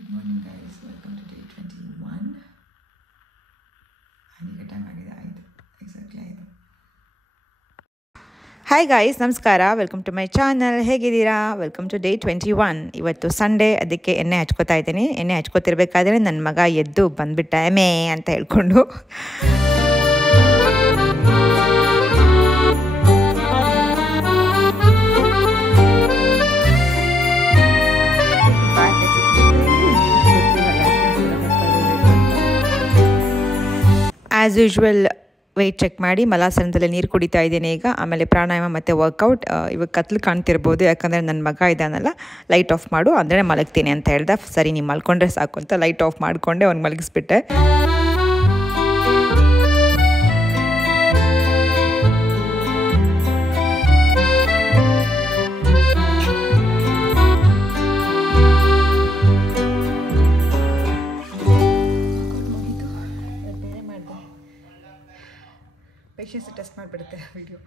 Good morning guys, welcome to day 21. ಈಗ time ಆಗಿದೆ 5 exactly 5. Hi guys, ನಮಸ್ಕಾರ. Welcome to my channel. ಹೇಗಿದ್ದೀರಾ? Welcome to day 21. ಇವತ್ತು Sunday, ಅದಕ್ಕೆ ಎಣ್ಣೆ ಹಚ್ಕೋತಾ ಇದ್ದೀನಿ. ಎಣ್ಣೆ ಹಚ್ಕೋತಿರ್ಬೇಕಾದ್ರೆ ನನ್ನ ಮಗ ಎದ್ದು ಬಂದುಬಿಟ್ಟ ಮೇ ಅಂತ ಹೇಳ್ಕೊಂಡು. ಆ್ಯಸ್ ಯೂಶ್ವಲ್ ವೆಯ್ಟ್ ಚೆಕ್ ಮಾಡಿ ಮಲಾಸನದಲ್ಲಿ ನೀರು ಕುಡಿತಾ ಇದ್ದೀನಿ ಈಗ. ಆಮೇಲೆ ಪ್ರಾಣಾಯಾಮ ಮತ್ತು ವರ್ಕೌಟ್. ಇವಾಗ ಕತ್ಲು ಕಾಣ್ತಿರ್ಬೋದು, ಯಾಕಂದರೆ ನನ್ನ ಮಗ ಇದ್ದಾನಲ್ಲ, ಲೈಟ್ ಆಫ್ ಮಾಡು ಅಂದರೆ ಮಲಗ್ತೀನಿ ಅಂತ ಹೇಳ್ದೆ. ಸರಿ, ನೀವು ಮಲ್ಕೊಂಡ್ರೆ ಸಾಕು ಅಂತ ಲೈಟ್ ಆಫ್ ಮಾಡಿಕೊಂಡೆ ಅವ್ನು ಮಲಗಿಸ್ಬಿಟ್ಟೆ. ಪೇಷನ್ಸ್ ಟೆಸ್ಟ್ ಮಾಡಿಬಿಡುತ್ತೆ ವಿಡಿಯೋ.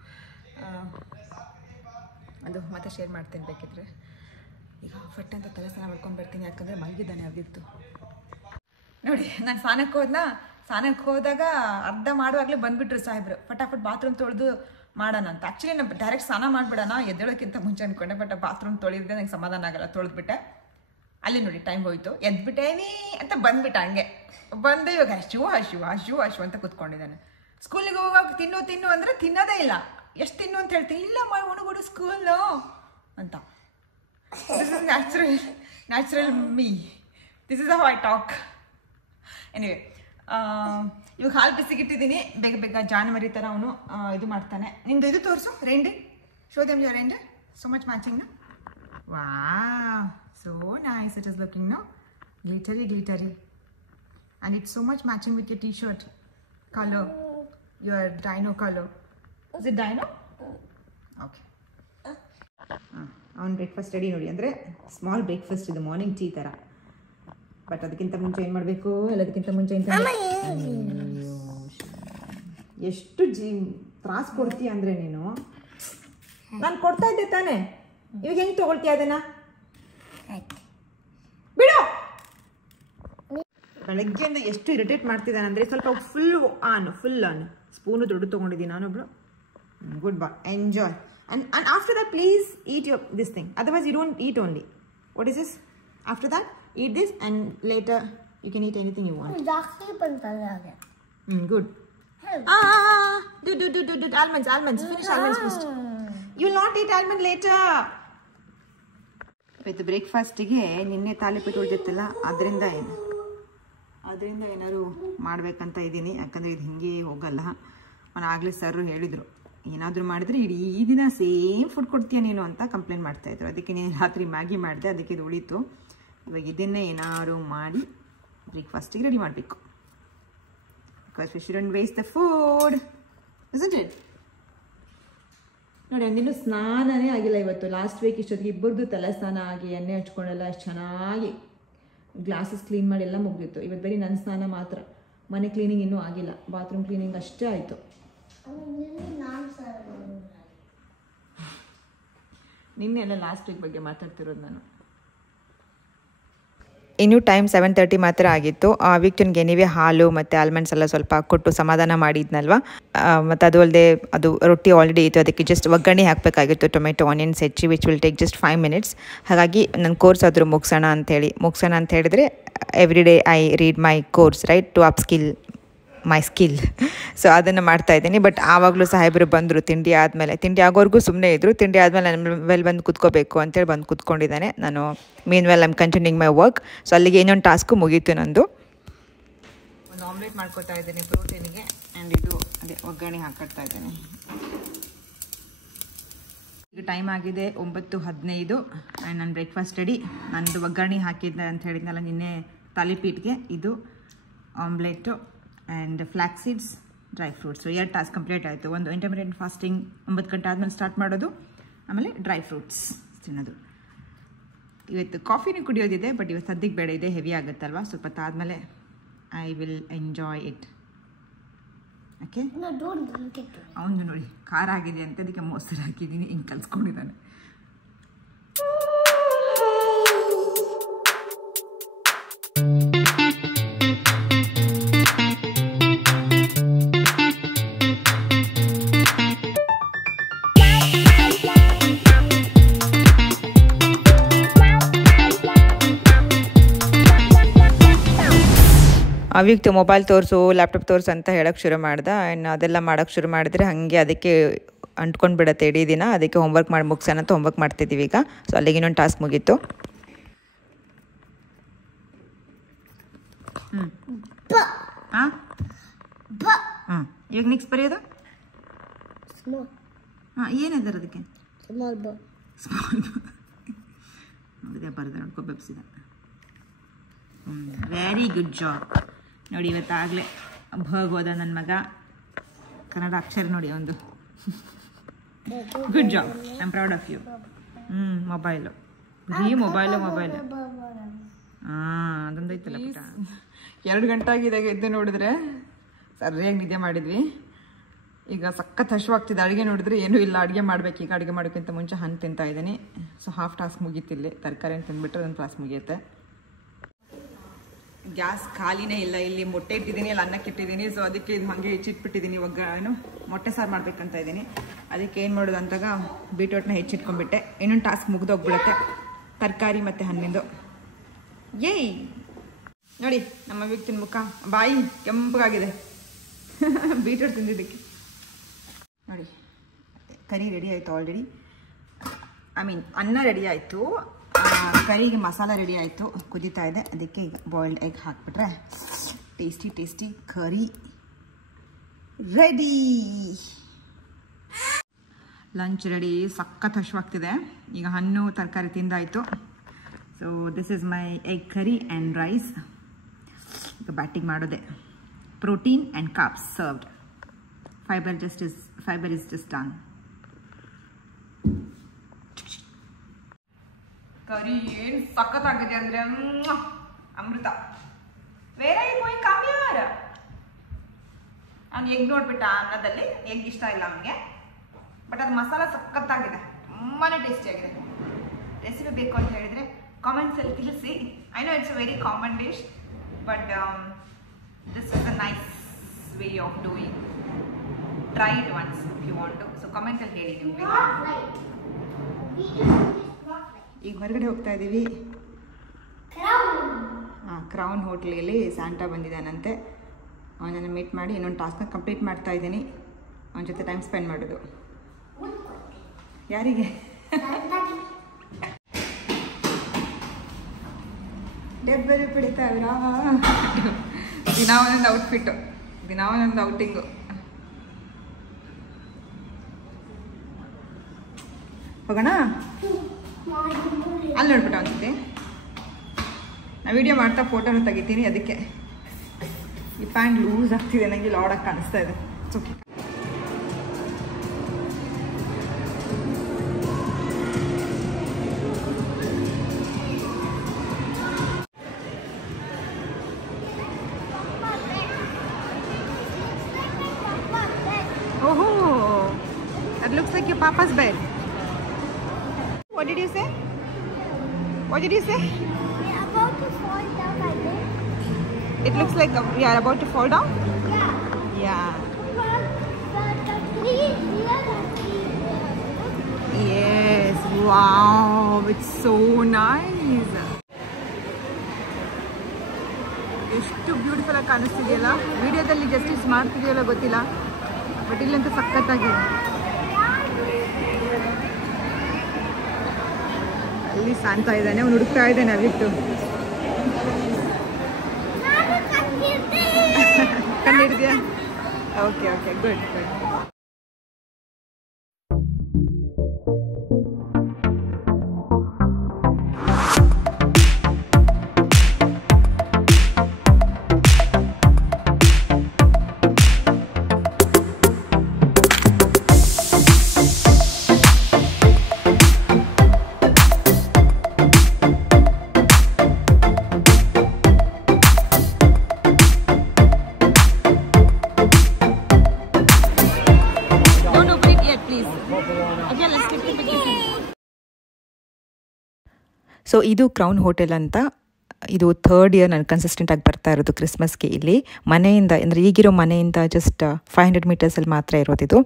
ಅದು ಮತ್ತೆ ಶೇರ್ ಮಾಡ್ತೀನಿ ಬೇಕಿದ್ರೆ. ಈಗ ಫಟ್ ಅಂತ ತಲೆ ಸ್ನಾನ ಮಾಡ್ಕೊಂಡು ಬರ್ತೀನಿ, ಯಾಕಂದರೆ ಮಲಗಿದ್ದಾನೆ ಆಗಿತ್ತು. ನೋಡಿ, ನಾನು ಸ್ನಾನಕ್ಕೆ ಹೋದಾಗ ಅರ್ಧ ಮಾಡುವಾಗಲೇ ಬಂದುಬಿಟ್ರು ಸಾಹೇಬ್ರು. ಫಟಾಫಟ್ ಬಾತ್ರೂಮ್ ತೊಳೆದು ಮಾಡೋಣ ಅಂತ. ಆ್ಯಕ್ಚುಲಿ ನಾನು ಡೈರೆಕ್ಟ್ ಸ್ನಾನ ಮಾಡಿಬಿಡೋಣ ಎದ್ದೇಳೋಕ್ಕಿಂತ ಮುಂಚೆ ಅಂದ್ಕೊಂಡೆ. ಬಟ್ ಬಾತ್ರೂಮ್ ತೊಳೆದಿದ್ದೆ ನಂಗೆ ಸಮಾಧಾನ ಆಗಲ್ಲ, ತೊಳೆದ್ಬಿಟ್ಟೆ. ಅಲ್ಲಿ ನೋಡಿ ಟೈಮ್ ಹೋಯಿತು, ಎದ್ಬಿಟ್ಟೇನಿ ಅಂತ ಬಂದುಬಿಟ್ಟ. ಹಂಗೆ ಬಂದು ಇವಾಗ ಹಶು ಅಂತ ಕೂತ್ಕೊಂಡಿದ್ದಾನೆ. ಸ್ಕೂಲಿಗೆ ಹೋಗುವಾಗ ತಿನ್ನು ಅಂದರೆ ತಿನ್ನೋದೇ ಇಲ್ಲ. ಎಷ್ಟು ತಿನ್ನು ಅಂತ ಹೇಳ್ತೀನಿ, ಇಲ್ಲ ಒಣಗೋಡು ಸ್ಕೂಲು ಅಂತ. This is natural me. This is how I talk. Anyway, ಇವಾಗ ಹಾಲು ಬಿಸಿಗಿಟ್ಟಿದ್ದೀನಿ. ಬೇಗ ಜಾನ್ವರಿ ಥರ ಅವನು ಇದು ಮಾಡ್ತಾನೆ. ನಿಂದು ಇದು ತೋರಿಸು, ರೇಂಡೆ. ಶೋ ದೆಮ್ ಯುವರ್ ರೇಂಡೆ. ಸೊ ಮಚ್ ಮ್ಯಾಚಿಂಗ್ ನೋ. Wow, so nice it is looking, no? Glittery. And it's so much matching with your t-shirt color. Your dino color. Is it dino? Okay. ಅವ್ನು ಬ್ರೇಕ್ಫಾಸ್ಟ್ ರೆಡಿ ನೋಡಿ. ಅಂದರೆ small breakfast ಇದು, morning tea ಥರ. But ಅದಕ್ಕಿಂತ ಮುಂಚೆ ಏನು ಮಾಡಬೇಕು, ಎಲ್ಲದಕ್ಕಿಂತ ಮುಂಚೆ ಅಂತ ಎಷ್ಟು ತ್ರಾಸ ಕೊಡ್ತೀಯ ಅಂದರೆ ನೀನು. ನಾನು ಕೊಡ್ತಾ ಇದ್ದೆ ತಾನೇ, ಇವಾಗ ಹೆಂಗೆ ತೊಗೊಳ್ತೀಯ ಅದನ್ನು? ಬಿಡು. ಬೆಳಗ್ಗೆಯಿಂದ ಎಷ್ಟು ಇರಿಟೇಟ್ ಮಾಡ್ತಿದ್ದಾನೆ ಅಂದರೆ, ಸ್ವಲ್ಪ ಫುಲ್ ಆನ್ ಸ್ಪೂನು ದೊಡ್ಡ ತೊಗೊಂಡಿದ್ದೀನಿ ನಾನೊಬ್ಳು. ಗುಡ್ ಬಾ, enjoy. And after that, please eat this thing. Otherwise, you don't eat only. What is this? After that, eat this, and later you can eat anything you want. Good. Do almonds. Finish almonds first. You will not eat almond later. With ಬ್ರೇಕ್ಫಾಸ್ಟಿಗೆ ನಿನ್ನೆ ತಾಲಿಪೀಠ ಉಳಿದಿತ್ತಲ್ಲ, ಅದರಿಂದ ಏನಾದ್ರು ಮಾಡಬೇಕಂತ ಇದ್ದೀನಿ. ಯಾಕಂದರೆ ಇದು ಹಿಂಗೆ ಹೋಗಲ್ಲ. ನಾನು ಆಗಲೇ ಸರ್ ಹೇಳಿದರು, ಏನಾದರೂ ಮಾಡಿದರೆ ಇಡೀ ದಿನ ಸೇಮ್ ಫುಡ್ ಕೊಡ್ತೀಯ ನೀನು ಅಂತ ಕಂಪ್ಲೇಂಟ್ ಮಾಡ್ತಾಯಿದ್ರು. ಅದಕ್ಕೆ ನೀನು ರಾತ್ರಿ ಮ್ಯಾಗಿ ಮಾಡಿದೆ, ಅದಕ್ಕೆ ಇದು ಉಳೀತು. ಇವಾಗ ಇದನ್ನೇ ಏನಾದ್ರು ಮಾಡಿ ಬ್ರೇಕ್ಫಾಸ್ಟಿಗೆ ರೆಡಿ ಮಾಡಬೇಕು. Because we shouldn't waste the food, isn't it? ನೋಡಿ, ಅಂದಿನ್ನೂ ಸ್ನಾನನೇ ಆಗಿಲ್ಲ ಇವತ್ತು. ಲಾಸ್ಟ್ ವೀಕ್ ಇಷ್ಟೊತ್ತಿಗೆ ಇಬ್ಬರದು ತಲೆ ಸ್ನಾನ ಆಗಿ ಎಣ್ಣೆ ಹಚ್ಕೊಂಡೆಲ್ಲ ಅಷ್ಟು ಚೆನ್ನಾಗಿ ಗ್ಲಾಸಸ್ ಕ್ಲೀನ್ ಮಾಡಿ ಎಲ್ಲ ಮುಗಿದಿತ್ತು. ಇವತ್ತು ಬರೀ ನನ್ನ ಸ್ನಾನ ಮಾತ್ರ. ಮನೆ ಕ್ಲೀನಿಂಗ್ ಇನ್ನೂ ಆಗಿಲ್ಲ, ಬಾತ್ರೂಮ್ ಕ್ಲೀನಿಂಗ್ ಅಷ್ಟೇ ಆಯಿತು. ನಿನ್ನೆ ಎಲ್ಲ ಲಾಸ್ಟ್ ವೀಕ್ ಬಗ್ಗೆ ಮಾತಾಡ್ತಿರೋದು ನಾನು. ಇನ್ನೂ ಟೈಮ್ 7:30 ಮಾತ್ರ ಆಗಿತ್ತು. ಆ ವೀಕ್ ನನಗೆ ನೀವೇ ಹಾಲು ಮತ್ತು ಆಲ್ಮಂಡ್ಸ್ ಎಲ್ಲ ಸ್ವಲ್ಪ ಕೊಟ್ಟು ಸಮಾಧಾನ ಮಾಡಿದ್ನಲ್ವ. ಮತ್ತು ಅದು ಅಲ್ಲದೆ ಅದು ರೊಟ್ಟಿ ಆಲ್ರೆಡಿ ಇತ್ತು, ಅದಕ್ಕೆ ಜಸ್ಟ್ ಒಗ್ಗರಣೆ ಹಾಕಬೇಕಾಗಿತ್ತು. ಟೊಮೆಟೊ ಆನಿಯನ್ಸ್ ಹೆಚ್ಚಿ, which will take just 5 minutes. ಹಾಗಾಗಿ ನನ್ನ ಕೋರ್ಸ್ ಆದರೂ ಮುಗಿಸೋಣ ಅಂತ ಹೇಳಿದರೆ, every day I read my course, right, to upskill my skill. So ಅದನ್ನು ಮಾಡ್ತಾಯಿದ್ದೀನಿ. ಬಟ್ ಆವಾಗಲೂ ಸಾಹೇಬರು ಬಂದರು ತಿಂಡಿ ಆಗೋವರೆಗೂ ಸುಮ್ಮನೆ ಇದ್ದರು. ತಿಂಡಿ ಆದಮೇಲೆ ನನ್ನ ಬಂದು ಕೂತ್ಕೋಬೇಕು ಅಂತೇಳಿ ಬಂದು ಕೂತ್ಕೊಂಡಿದ್ದಾನೆ. ನಾನು mean well I'm continuing my work. So ಅಲ್ಲಿಗೆ ಇನ್ನೊಂದು ಟಾಸ್ಕು ಮುಗೀತು ನಂದು. ಒಂದು ಆಮ್ಲೆಟ್ ಮಾಡ್ಕೊತಾ ಇದ್ದೀನಿ ಪ್ರೋಟೀನಿಗೆ. ಆ್ಯಂಡ್ ಇದು ಅದೇ ಒಗ್ಗರಣೆ ಹಾಕ್ಕೊಡ್ತಾ ಇದ್ದೀನಿ. ಈಗ ಟೈಮ್ ಆಗಿದೆ 9:15. ಆ್ಯಂಡ್ ನನ್ನ ಬ್ರೇಕ್ಫಾಸ್ಟ್ ರೆಡಿ. ನನ್ನದು ಒಗ್ಗರಣೆ ಹಾಕಿದ್ದೆ ಅಂತ ಹೇಳಿದ್ನಲ್ಲ ನಿನ್ನೆ ತಾಲಿಪೀಟ್ಗೆ. ಇದು omelette and flax seeds, dry fruits. 2 task complete ಆಯಿತು. ಒಂದು ಇಂಟರ್ಮಿಡಿಯೆಂಟ್ ಫಾಸ್ಟಿಂಗ್ 9 ಗಂಟೆ ಆದಮೇಲೆ ಸ್ಟಾರ್ಟ್ ಮಾಡೋದು, ಆಮೇಲೆ ಡ್ರೈ ಫ್ರೂಟ್ಸ್ ತಿನ್ನೋದು. ಇವತ್ತು ಕಾಫಿನೂ ಕುಡಿಯೋದಿದೆ, ಬಟ್ ಇವತ್ತು ಸದ್ಯಕ್ಕೆ ಬೇಡ, ಇದೆ ಹೆವಿ ಆಗುತ್ತಲ್ವ. ಸ್ವಲ್ಪ ಆದಮೇಲೆ I will enjoy it. Okay, ಅವನು ನೋಡಿ ಖಾರ ಆಗಿದೆ ಅಂತ ಅದಕ್ಕೆ ಮೊಸರು ಹಾಕಿದ್ದೀನಿ, ಹಿಂಗೆ ಕಲಿಸ್ಕೊಂಡಿದ್ದಾನೆ. ಅವಿಕ್ತು ಮೊಬೈಲ್ ತೋರಿಸು ಲ್ಯಾಪ್ಟಾಪ್ ತೋರಿಸು ಅಂತ ಹೇಳೋಕ್ಕೆ ಶುರು ಮಾಡ್ದೆ. ಆ್ಯಂಡ್ ಅದೆಲ್ಲ ಮಾಡೋಕ್ಕೆ ಶುರು ಮಾಡಿದ್ರೆ ಹಾಗೆ ಅದಕ್ಕೆ ಅಂಟ್ಕೊಂಡು ಬಿಡುತ್ತೆ ಇಡೀ ದಿನ. ಅದಕ್ಕೆ ಹೋಮ್ವರ್ಕ್ ಮಾಡಿ ಮುಗಿಸೋಣ ಅಂತ ಹೋಮ್ವರ್ಕ್ ಮಾಡ್ತಿದ್ದೀವಿ ಈಗ. ಸೊ ಅಲ್ಲಿಗೆ ಇನ್ನೊಂದು ಟಾಸ್ಕ್ ಮುಗೀತು. ಹಾಂ ಇವಾಗ ನೆಕ್ಸ್ಟ್ ಬರೆಯೋದು ಹಾಂ ಏನಿದ್ದಾರೆ ಅದಕ್ಕೆ ಸ್ಮಾಲ್ ನೋಡಿದೆ ಬರೆದ ನೋಡ್ಕೊ ಬೆಪ್ಸಿದ. Very good job. ನೋಡಿ ಇವತ್ತಾಗಲೇ ಭಗೋದ ನನ್ನ ಮಗ ಕನ್ನಡ ಅಕ್ಷರ ನೋಡಿ ಒಂದು. Good job, I am proud of you. Mobile mobile ಹಾಂ ಅದೊಂದೈತಲ್ಲ ಪುಟ್ಟ. 2 ಗಂಟೆ ಆಗಿದಾಗ ಎದ್ದು ನೋಡಿದ್ರೆ ಸರಿಯಾಗಿ ನಿದ್ದೆ ಮಾಡಿದ್ವಿ. ಈಗ ಸಖತ್ ಹಶ್ವಾಗ್ತಿದೆ. ಅಡುಗೆ ನೋಡಿದ್ರೆ ಏನೂ ಇಲ್ಲ, ಅಡುಗೆ ಮಾಡಬೇಕು. ಈಗ ಅಡುಗೆ ಮಾಡೋಕ್ಕಿಂತ ಮುಂಚೆ ಹಣ್ಣು ತಿಂತಾ ಇದ್ದೀನಿ. ಸೊ ಹಾಫ್ ಟಾಸ್ಕ್ ಮುಗೀತಿಲ್ಲಿ. ತರಕಾರಿ ತಿಂದ್ಬಿಟ್ರೆ ಒಂದು ಕ್ಲಾಸ್ ಮುಗಿಯುತ್ತೆ. ಗ್ಯಾಸ್ ಖಾಲಿನೇ ಇಲ್ಲ. ಇಲ್ಲಿ ಮೊಟ್ಟೆ ಇಟ್ಟಿದ್ದೀನಿ, ಅಲ್ಲಿ ಅನ್ನಕ್ಕೆ ಇಟ್ಟಿದ್ದೀನಿ. ಸೊ ಅದಕ್ಕೆ ಇದು ಹಾಗೆ ಹೆಚ್ಚಿಟ್ಬಿಟ್ಟಿದ್ದೀನಿ. ಇವಾಗ ಏನು ಮೊಟ್ಟೆ ಸಾರು ಮಾಡ್ಬೇಕಂತ ಇದ್ದೀನಿ. ಅದಕ್ಕೆ ಏನು ಮಾಡೋದು ಅಂತಾಗ ಬೀಟ್ರೋಟ್ನ ಹೆಚ್ಚಿಟ್ಕೊಂಡ್ಬಿಟ್ಟೆ. ಇನ್ನೊಂದು ಟಾಸ್ಕ್ ಮುಗಿದೋಗ್ಬಿಡುತ್ತೆ, ತರಕಾರಿ ಮತ್ತು ಹಣ್ಣಿಂದು. ಏಯ್ ನೋಡಿ ನಮ್ಮ ವ್ಯಕ್ತಿನ ಮುಖ, ಬಾಯಿ ಕೆಂಪಗಾಗಿದೆ ಬೀಟ್ರೋಟ್ ತಿಂದಿದ್ದಕ್ಕೆ. ನೋಡಿ ಕರಿ ರೆಡಿ ಆಯಿತು ಆಲ್ರೆಡಿ. ಅನ್ನ ರೆಡಿ ಆಯಿತು, ಕರಿಗೆ ಮಸಾಲ ರೆಡಿ ಆಯಿತು, ಕುದೀತಾ ಇದೆ. ಅದಕ್ಕೆ ಈಗ ಬಾಯ್ಲ್ಡ್ ಎಗ್ ಹಾಕ್ಬಿಟ್ರೆ tasty curry ready. Lunch ready. ಸಖತ್ ಹಶ್ವಾಗ್ತಿದೆ. ಈಗ ಹಣ್ಣು ತರಕಾರಿ ತಿಂದಾಯಿತು. So this is my egg curry and rice. ಈಗ ಬ್ಯಾಟಿಂಗ್ ಮಾಡೋದೆ. Protein and carbs served. Fibre is just done. Curry ಏನು ಸಖತ್ತಾಗಿದೆ ಅಂದರೆ ಅಮೃತ. Where are you going? Come here. ನಾನು ಎಗ್ ನೋಡ್ಬಿಟ್ಟ ಅನ್ನದಲ್ಲಿ. ಎಗ್ ಇಷ್ಟ ಇಲ್ಲ ಅವನಿಗೆ, ಬಟ್ ಅದು ಮಸಾಲ ಸಖತ್ತಾಗಿದೆ, ತುಂಬಾ ಟೇಸ್ಟಿಯಾಗಿದೆ. ರೆಸಿಪಿ ಬೇಕು ಅಂತ ಹೇಳಿದರೆ ಕಾಮೆಂಟ್ಸಲ್ಲಿ ತಿಳಿಸಿ. I know it's a very common dish, but this is a nice way of doing. Try it once if you want to. So ಕಾಮೆಂಟಲ್ಲಿ ಹೇಳಿ ನಿಮಗೆ. ಈಗ ಹೊರಗಡೆ ಹೋಗ್ತಾ ಇದ್ದೀವಿ. ಕ್ರೌನ್ ಹೋಟ್ಲಲ್ಲಿ ಸ್ಯಾಂಟಾ ಬಂದಿದ್ದಾನಂತೆ. ಅವನನ್ನು ಮೀಟ್ ಮಾಡಿ ಇನ್ನೊಂದು ಟಾಸ್ಕ್ನ ಕಂಪ್ಲೀಟ್ ಮಾಡ್ತಾ ಇದ್ದೀನಿ. ಅವನ ಜೊತೆ ಟೈಮ್ ಸ್ಪೆಂಡ್ ಮಾಡೋದು. ಯಾರಿಗೆ? ಡೆಬ್ಬರಿ ಬಿಡ್ತಾವ್ರಾ. ದಿನ ಒಂದೊಂದು ಔಟ್ಫಿಟ್ಟು, ದಿನ ಒಂದೊಂದು ಔಟಿಂಗು. ಹೋಗೋಣ? ಅಲ್ಲಿ ನೋಡ್ಬಿಟ್ಟು ಅನ್ಸುತ್ತೆ. ನಾನು ವಿಡಿಯೋ ಮಾಡ್ತಾ ಫೋಟೋನು ತೆಗಿತೀನಿ. ಅದಕ್ಕೆ ಈ ಪ್ಯಾಂಟ್ ಲೂಸ್ ಆಗ್ತಿದೆ, ನನಗೆ ಲಾಡಾಗಿ ಕಾಣಿಸ್ತಾ ಇದೆ. Okay. Oh, that looks like your papa's bed. What did you say? What did you say? We're about to fall down, I think. It looks like we are about to fall down? Yeah. Yeah. The tree is here, the tree is there. Yes. Wow. It's so nice. ಎಷ್ಟು beautiful ಆಗಿ ಕಾಣಿಸ್ತಿದೆಯಲ್ಲ. ವಿಡಿಯೋದಲ್ಲಿ justice ಮಾಡ್ತಿದೆಯಲ್ಲ ಗೊತ್ತಿಲ್ಲ, but ಇಲ್ಲಂತೂ ಸಖತ್ತಾಗಿದೆ. ಅಲ್ಲಿ Santa ಇದ್ದಾನೆ, ಅವ್ನು ಹುಡುಕ್ತಾ ಇದ್ದಾನೆ ಅವಿತ್ತು. ಕಂಡಿಡ್ತೀಯಾ? Okay okay, good good. So ಇದು ಕ್ರೌನ್ ಹೋಟೆಲ್ ಅಂತ. ಇದು 3rd ಇಯರ್ ನಾನು ಕನ್ಸಿಸ್ಟೆಂಟಾಗಿ ಬರ್ತಾ ಇರೋದು ಕ್ರಿಸ್ಮಸ್ಗೆ ಇಲ್ಲಿ. ಮನೆಯಿಂದ ಅಂದರೆ ಈಗಿರೋ ಮನೆಯಿಂದ ಜಸ್ಟ್ 500 ಮೀಟರ್ಸಲ್ಲಿ ಮಾತ್ರ ಇರೋದಿದು.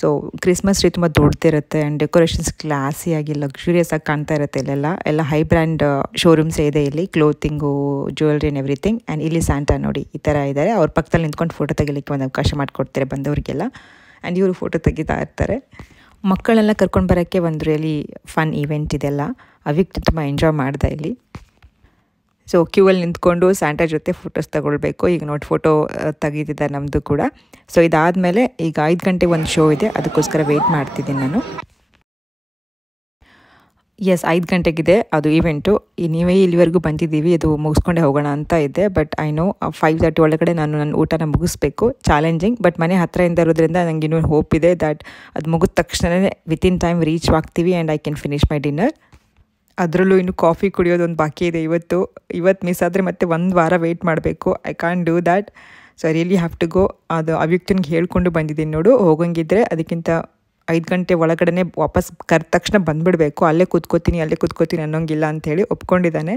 ಸೊ ಕ್ರಿಸ್ಮಸ್ ಟ್ರೀ ತುಂಬ ದೊಡ್ಡದಿರುತ್ತೆ ಆ್ಯಂಡ್ ಡೆಕೋರೇಷನ್ಸ್ ಕ್ಲಾಸಿಯಾಗಿ ಲಕ್ಸುರಿಯಸ್ ಆಗಿ ಕಾಣ್ತಾ ಇರುತ್ತೆ ಇಲ್ಲೆಲ್ಲ. ಎಲ್ಲ ಹೈ ಬ್ರ್ಯಾಂಡ್ ಶೋರೂಮ್ಸೇ ಇದೆ ಇಲ್ಲಿ, ಕ್ಲೋತಿಂಗು, ಜ್ಯುವೆಲ್ರಿ ಆ್ಯಂಡ್ ಎವ್ರಿಥಿಂಗ್. ಆ್ಯಂಡ್ ಇಲ್ಲಿ ಸ್ಯಾಂಟಾ ನೋಡಿ ಈ ಥರ ಇದ್ದಾರೆ. ಅವ್ರ ಪಕ್ಕದಲ್ಲಿ ನಿಂತ್ಕೊಂಡು ಫೋಟೋ ತೆಗಿಲಿಕ್ಕೆ ಒಂದು ಅವಕಾಶ ಮಾಡಿಕೊಡ್ತಾರೆ ಬಂದವರಿಗೆಲ್ಲ. ಆ್ಯಂಡ್ ಇವರು ಫೋಟೋ ತೆಗಿತಾ ಇರ್ತಾರೆ. ಮಕ್ಕಳೆಲ್ಲ ಕರ್ಕೊಂಡು ಬರೋಕ್ಕೆ ಒಂದು ರಿಯಲಿ ಫನ್ ಈವೆಂಟ್ ಇದೆಲ್ಲ. ಅವಿಕ್ ತುಂಬ ಎಂಜಾಯ್ ಮಾಡ್ದೆ ಇಲ್ಲಿ. ಸೊ ಕ್ಯೂವಲ್ಲಿ ನಿಂತ್ಕೊಂಡು ಸ್ಯಾಂಟಾ ಜೊತೆ ಫೋಟೋಸ್ ತಗೊಳ್ಬೇಕು. ಈಗ ನೋಡಿ ಫೋಟೋ ತೆಗಿತಿದ್ದಾರೆ ನಮ್ಮದು ಕೂಡ. ಸೊ ಇದಾದಮೇಲೆ ಈಗ 5 ಗಂಟೆಗೆ ಒಂದು ಶೋ ಇದೆ, ಅದಕ್ಕೋಸ್ಕರ ವೆಯ್ಟ್ ಮಾಡ್ತಿದ್ದೀನಿ ನಾನು. ಎಸ್ 5 ಗಂಟೆಗಿದೆ ಅದು ಈವೆಂಟು. ನೀವೇ ಇಲ್ಲಿವರೆಗೂ ಬಂದಿದ್ದೀವಿ, ಅದು ಮುಗಿಸ್ಕೊಂಡೇ ಹೋಗೋಣ ಅಂತ ಇದೆ. ಬಟ್ ಐ ನೋ 5:30 ಒಳಗಡೆ ನಾನು ನನ್ನ ಊಟನ ಮುಗಿಸ್ಬೇಕು. ಚಾಲೆಂಜಿಂಗ್, ಬಟ್ ಮನೆ ಹತ್ತಿರದಿಂದ ಇರೋದ್ರಿಂದ ನನಗೆ ಇನ್ನೂ ಹೋಪ್ ಇದೆ ದ್ಯಾಟ್ ಅದು ಮುಗಿದ ತಕ್ಷಣವೇ ವಿತಿನ್ ಟೈಮ್ ರೀಚ್ ಆಗ್ತೀವಿ and I can finish my dinner. ಅದರಲ್ಲೂ ಇನ್ನು ಕಾಫಿ ಕುಡಿಯೋದೊಂದು ಬಾಕಿ ಇದೆ. ಇವತ್ತು ಮಿಸ್ ಆದರೆ ಮತ್ತೆ 1 ವಾರ ವೆಯ್ಟ್ ಮಾಡಬೇಕು. I can't do that. So I really have to go. ಅದು ಅವಿಕ್ಟನ್ಗೆ ಹೇಳ್ಕೊಂಡು ಬಂದಿದ್ದೀನಿ ನೋಡು, ಹೋಗಂಗಿದ್ರೆ ಅದಕ್ಕಿಂತ 5 ಗಂಟೆ ಒಳಗಡೆ ವಾಪಸ್ ಕರೆದ ತಕ್ಷಣ ಬಂದುಬಿಡಬೇಕು. ಅಲ್ಲೇ ಕೂತ್ಕೋತೀನಿ ಅನ್ನೋಂಗಿಲ್ಲ ಅಂಥೇಳಿ ಒಪ್ಕೊಂಡಿದ್ದಾನೆ.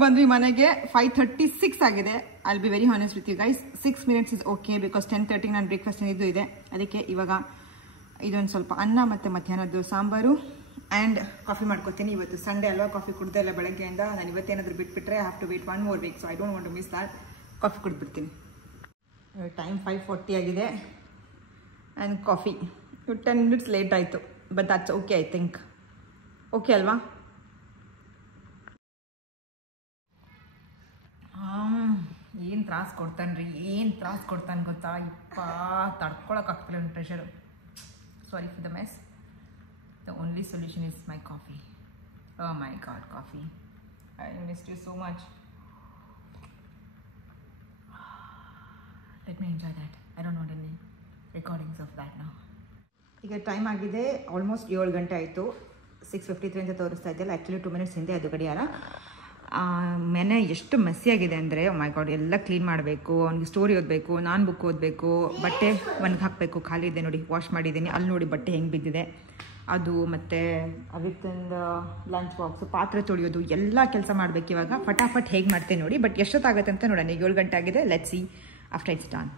ಬಂದ್ವಿ ಮನೆಗೆ. 5:36 ಆಗಿದೆ. I'll be very honest with you guys. 6 minutes is okay because 10:30 ನಾನು ಬ್ರೇಕ್ಫಾಸ್ಟ್ ಏನಿದ್ದು ಇದೆ. ಅದಕ್ಕೆ ಇವಾಗ ಇದೊಂದು ಸ್ವಲ್ಪ ಅನ್ನ ಮತ್ತು ಮಧ್ಯಾಹ್ನದ್ದು ಸಾಂಬಾರು ಆ್ಯಂಡ್ ಕಾಫಿ ಮಾಡ್ಕೊತೀನಿ. ಇವತ್ತು ಸಂಡೇ ಅಲ್ವಾ, ಕಾಫಿ ಕುಡ್ದೆ ಇಲ್ಲ ಬೆಳಗ್ಗೆಯಿಂದ. ನಾನು ಇವತ್ತೇನಾದರೂ ಬಿಟ್ಬಿಟ್ರೆ I have to wait 1 more week, so I don't want to miss that. Coffee ಕುಡಿದ್ಬಿಡ್ತೀನಿ. ಟೈಮ್ 5:40 ಆಗಿದೆ ಆ್ಯಂಡ್ ಕಾಫಿ 10 minutes ಲೇಟ್ ಆಯಿತು. But that's okay, I think okay ಅಲ್ವಾ. ಏನು ತ್ರಾಸು ಕೊಡ್ತಾನೆ ಗೊತ್ತಾ ಇಪ್ಪ, ತಡ್ಕೊಳಕ್ಕಾಗ್ತಿಲ್ಲ ಒಂದು pressure. Sorry for the mess. The only solution is my coffee. Oh my god, coffee. I missed you so much. Let me enjoy that. I don't want any recordings of that now. ಈಗ time ಆಗಿದೆ almost 7 ಗಂಟೆ ಆಯಿತು. 6:53 ಅಂತ ತೋರಿಸ್ತಾ ಇದೆಯಲ್ಲ, actually 2 minutes ಹಿಂದೆ ಅದು ಗಡಿಯಾರ. ಮನೆ ಎಷ್ಟು ಮೆಸ್ಸಿಯಾಗಿದೆ ಅಂದರೆ ಮೈ ಗಾಡ್, ಎಲ್ಲ ಕ್ಲೀನ್ ಮಾಡಬೇಕು, ಅವ್ನಿಗೆ ಸ್ಟೋರಿ ಓದಬೇಕು, ನಾನು ಬುಕ್ ಓದಬೇಕು, ಬಟ್ಟೆ ಒಣಗಿ ಹಾಕಬೇಕು, ಖಾಲಿ ಇದೆ ನೋಡಿ, ವಾಶ್ ಮಾಡಿದ್ದೀನಿ. ಅಲ್ಲಿ ನೋಡಿ ಬಟ್ಟೆ ಹೆಂಗೆ ಬಿದ್ದಿದೆ ಅದು, ಮತ್ತು ಅವಿತ್ತಂದು ಲಂಚ್ ಬಾಕ್ಸು, ಪಾತ್ರೆ ತೊಳೆಯೋದು, ಎಲ್ಲ ಕೆಲಸ ಮಾಡಬೇಕು ಇವಾಗ. ಫಟಾಫಟ್ ಹೇಗೆ ಮಾಡ್ತೇನೆ ನೋಡಿ. ಬಟ್ ಎಷ್ಟೊತ್ತಾಗುತ್ತೆ ಅಂತ ನೋಡೋಣ. 7 ಗಂಟೆ ಆಗಿದೆ. Let's see after it's done.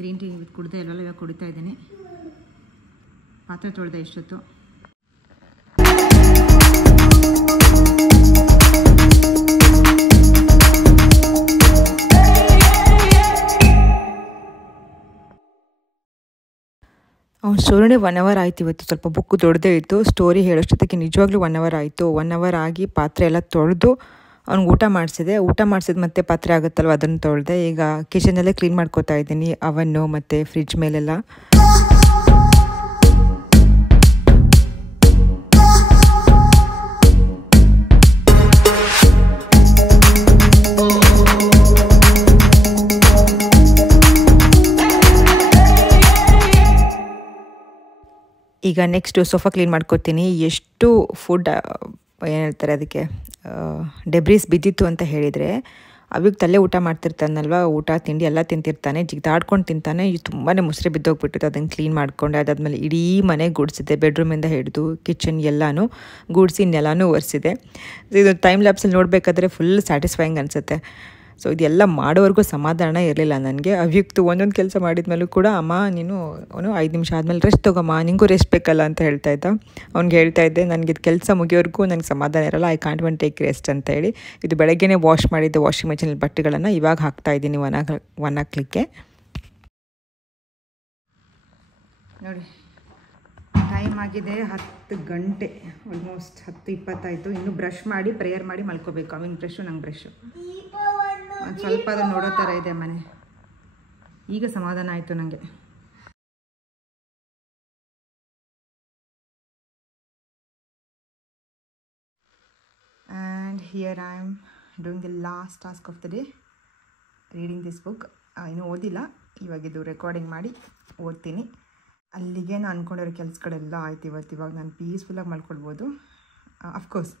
Green tea ಕುಡ್ದೆ ಇಲ್ವಲ್ಲ, ಇವಾಗ ಕುಡಿತಾ ಇದ್ದೀನಿ. ಪಾತ್ರೆ ತೊಳೆದೆ ಇಷ್ಟೊತ್ತು. ಅವ್ನ ಸ್ಟೋರಿನೇ 1 ಅವರ್ ಆಯಿತು ಇವತ್ತು. ಸ್ವಲ್ಪ ಬುಕ್ಕು ದೊಡ್ಡದೇ ಇತ್ತು. ಸ್ಟೋರಿ ಹೇಳೋಷ್ಟೊತ್ತಿಗೆ ನಿಜವಾಗ್ಲೂ 1 ಅವರ್ ಆಯಿತು. 1 ಅವರ್ ಆಗಿ ಪಾತ್ರೆ ಎಲ್ಲ ತೊಳೆದು ಅವ್ನಿಗೆ ಊಟ ಮಾಡಿಸಿದೆ. ಊಟ ಮಾಡಿಸಿದ ಮತ್ತೆ ಪಾತ್ರೆ ಆಗುತ್ತಲ್ವ, ಅದನ್ನು ತೊಳೆದೆ. ಈಗ ಕಿಚನಲ್ಲೇ ಕ್ಲೀನ್ ಮಾಡ್ಕೋತಾ ಇದ್ದೀನಿ, ಅವನ್ನು ಮತ್ತು ಫ್ರಿಡ್ಜ್ ಮೇಲೆಲ್ಲ. ಈಗ ನೆಕ್ಸ್ಟು ಸೋಫಾ ಕ್ಲೀನ್ ಮಾಡ್ಕೋತೀನಿ. ಎಷ್ಟು ಫುಡ್ ಏನು ಹೇಳ್ತಾರೆ ಅದಕ್ಕೆ, ಡೆಬ್ರೀಸ್ ಬಿದ್ದಿತ್ತು ಅಂತ ಹೇಳಿದರೆ, ಅವಿಗೆ ತಲೆ ಊಟ ಮಾಡ್ತಿರ್ತಾನಲ್ವ, ಊಟ ತಿಂಡಿ ಎಲ್ಲ ತಿಂತಿರ್ತಾನೆ, ಜಿಗ್ದಾಡ್ಕೊಂಡು ತಿಂತಾನೆ. ತುಂಬಾ ಮುಸ್ರೆ ಬಿದ್ದೋಗ್ಬಿಟ್ಟಿತ್ತು. ಅದನ್ನು ಕ್ಲೀನ್ ಮಾಡ್ಕೊಂಡು ಅದಾದಮೇಲೆ ಇಡೀ ಮನೆ ಗುಡಿಸಿದೆ, ಬೆಡ್ರೂಮಿಂದ ಹಿಡಿದು ಕಿಚನ್ ಎಲ್ಲನೂ ಗುಡಿಸಿ ನೆಲನೂ ಒರೆಸಿದೆ. ಇದು ಟೈಮ್ ಲ್ಯಾಪ್ಸಲ್ಲಿ ನೋಡಬೇಕಾದ್ರೆ ಫುಲ್ ಸ್ಯಾಟಿಸ್ಫೈಯಿಂಗ್ ಅನಿಸುತ್ತೆ. ಸೊ ಇದೆಲ್ಲ ಮಾಡೋವರೆಗೂ ಸಮಾಧಾನ ಇರಲಿಲ್ಲ ನನಗೆ. ಅವ್ಯಕ್ತು ಒಂದೊಂದು ಕೆಲಸ ಮಾಡಿದ್ಮೇಲೂ ಕೂಡ, ಅಮ್ಮ ನೀನು 5 ನಿಮಿಷ ಆದಮೇಲೆ ರೆಸ್ಟ್ ತೊಗೊಮ್ಮ, ನಿಂಗೂ ರೆಸ್ಟ್ ಬೇಕಲ್ಲ ಅಂತ ಹೇಳ್ತಾ ಇದ್ದ. ಅವ್ನಿಗೆ ಹೇಳ್ತಾ ಇದ್ದೆ, ನನಗೆ ಇದು ಕೆಲಸ ಮುಗಿಯೋವರೆಗೂ ನನಗೆ ಸಮಾಧಾನ ಇರಲ್ಲ, I can't one take rest ಅಂತ ಹೇಳಿ. ಇದು ಬೆಳಗ್ಗೆನೇ ವಾಶ್ ಮಾಡಿದ್ದೆ ವಾಷಿಂಗ್ ಮಿಷಿನಲ್ಲಿ ಬಟ್ಟೆಗಳನ್ನು, ಇವಾಗ ಹಾಕ್ತಾಯಿದ್ದೀನಿ ಒಣಗಲಿಕ್ಕೆ. ನೋಡಿ ಟೈಮ್ ಆಗಿದೆ 10 ಗಂಟೆ, ಆಲ್ಮೋಸ್ಟ್ 10:20 ಇನ್ನೂ ಬ್ರಷ್ ಮಾಡಿ ಪ್ರೇಯರ್ ಮಾಡಿ ಮಲ್ಕೋಬೇಕು. ಅವಿನ ಬ್ರಷು, ನಂಗೆ ಬ್ರಷು. ಒಂದು ಸ್ವಲ್ಪ ಅದು ನೋಡೋ ಥರ ಇದೆ ಮನೆ. ಈಗ ಸಮಾಧಾನ ಆಯಿತು ನನಗೆ. And here I am doing the last task of the day, reading this book. ಇನ್ನೂ ಓದಿಲ್ಲ, ಇವಾಗಿದು ರೆಕಾರ್ಡಿಂಗ್ ಮಾಡಿ ಓದ್ತೀನಿ. ಅಲ್ಲಿಗೆ ನಾನು ಅಂದ್ಕೊಂಡಿರೋ ಕೆಲಸಗಳೆಲ್ಲ ಆಯ್ತು ಇವತ್ತು. ಇವಾಗ ನಾನು ಪೀಸ್ಫುಲ್ಲಾಗಿ ಮಲ್ಕೊಳ್ಬೋದು. ಅಫ್ಕೋರ್ಸ್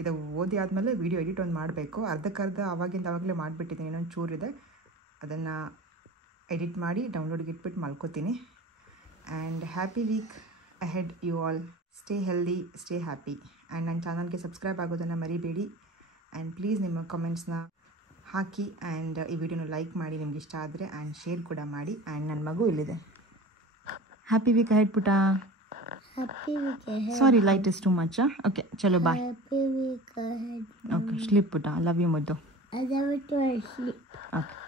ಇದು ಓದಿ ಆದಮೇಲೆ ವೀಡಿಯೋ ಎಡಿಟ್ ಒಂದು ಮಾಡಬೇಕು. ಅರ್ಧಕ್ಕರ್ಧ ಆವಾಗಲೇ ಮಾಡಿಬಿಟ್ಟಿದ್ದೀನಿ, ಇನ್ನೊಂದು ಚೂರಿದೆ. ಅದನ್ನು ಎಡಿಟ್ ಮಾಡಿ ಡೌನ್ಲೋಡ್ಗೆ ಇಟ್ಬಿಟ್ಟು ಮಲ್ಕೋತೀನಿ. And happy week ahead you all. Stay healthy, stay happy. And ನನ್ನ ಚಾನಲ್ಗೆ ಸಬ್ಸ್ಕ್ರೈಬ್ ಆಗೋದನ್ನು ಮರಿಬೇಡಿ. ಆ್ಯಂಡ್ ಪ್ಲೀಸ್ ನಿಮ್ಮ ಕಮೆಂಟ್ಸ್ನ ಹಾಕಿ. ಆ್ಯಂಡ್ ಈ ವಿಡಿಯೋನ ಲೈಕ್ ಮಾಡಿ ನಿಮ್ಗೆ ಇಷ್ಟ ಆದರೆ, ಆ್ಯಂಡ್ ಶೇರ್ ಕೂಡ ಮಾಡಿ. ಆ್ಯಂಡ್ ನನ್ನ ಮಗು ಇಲ್ಲಿದೆ. ಹ್ಯಾಪಿ ವೀಕ್ ಅಹೆಡ್ ಪುಟ. Happy week ahead. Sorry, light is too much. Okay, chalo, bye. Happy week ahead. Okay, sleep putta. I love you, Muddu. I love you too. I sleep. Okay.